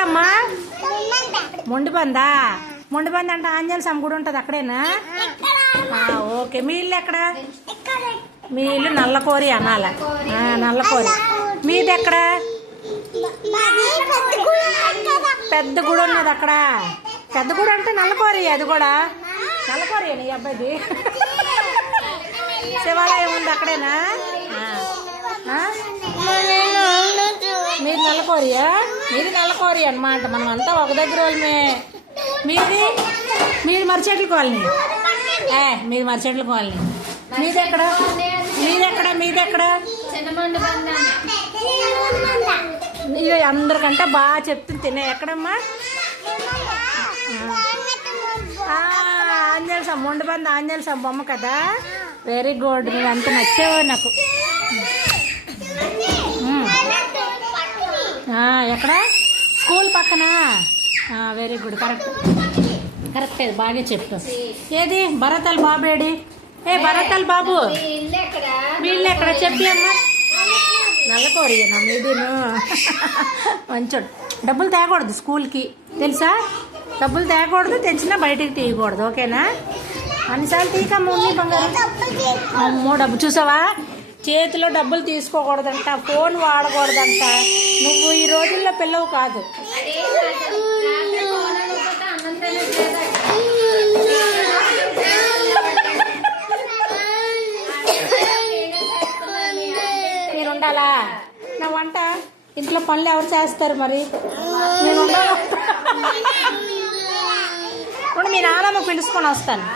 ఎక్కడమ్మా? మొండిబందా? మొండిబంద అంటే ఆంజనేయ స్వామి గుడి ఉంటుంది అక్కడేనా? ఓకే. మీ ఇల్లు ఎక్కడ? మీ ఇల్లు నల్లకోరి అనాల. నల్లకోరి. మీది ఎక్కడ? పెద్ద గుడి ఉన్నది అక్కడ. పెద్ద గుడి అంటే నల్లకోరి. అది కూడా నల్లకోరి నీ అబ్బాయిది. శివాలయం ఉంది అక్కడేనా? మీది నల్లకోరియా? మీది నల్లకోరి అనమాట. మనం అంతా ఒక దగ్గర వాళ్ళమే. మీది మర్చెట్ల కాలనీ. మీది మర్చెట్ల కాలనీ. మీదెక్కడ? ఇక అందరికంటే బాగా చెప్తుంది తినే. ఎక్కడమ్మా? ఆంజనేయ స్వామి మొండిబంద ఆంజనేయ స్వామి బొమ్మ కదా. Very good. నువ్వు అంత నచ్చావు నాకు. ఎక్కడ? స్కూల్ పక్కన. Very good. కరెక్ట్ బాగా చెప్తా. ఏది భరతల్ బాబేడి? భరతల్ బాబు వీళ్ళు ఎక్కడ? చెప్పి అమ్మా. నల్లకోరియనా మీదిను? మంచోడు. డబ్బులు తేకూడదు స్కూల్కి తెలుసా? డబ్బులు తేకూడదు. తెచ్చినా బయటికి తీయకూడదు. ఓకేనా? అన్నిసార్లు తీకమ్మ ఉన్ని బంగారు. అమ్మో డబ్బు చూసావా? చేతిలో డబ్బులు తీసుకోకూడదంట. ఫోన్ వాడకూడదంట. నువ్వు ఈ రోజుల్లో పిల్లవు కాదు. మీరు ఉండాలా? నా వంట ఇంట్లో పనులు ఎవరు చేస్తారు మరి? నేను ఉండాలి. మీ నాన్నమ్మ పిలుచుకొని వస్తాను.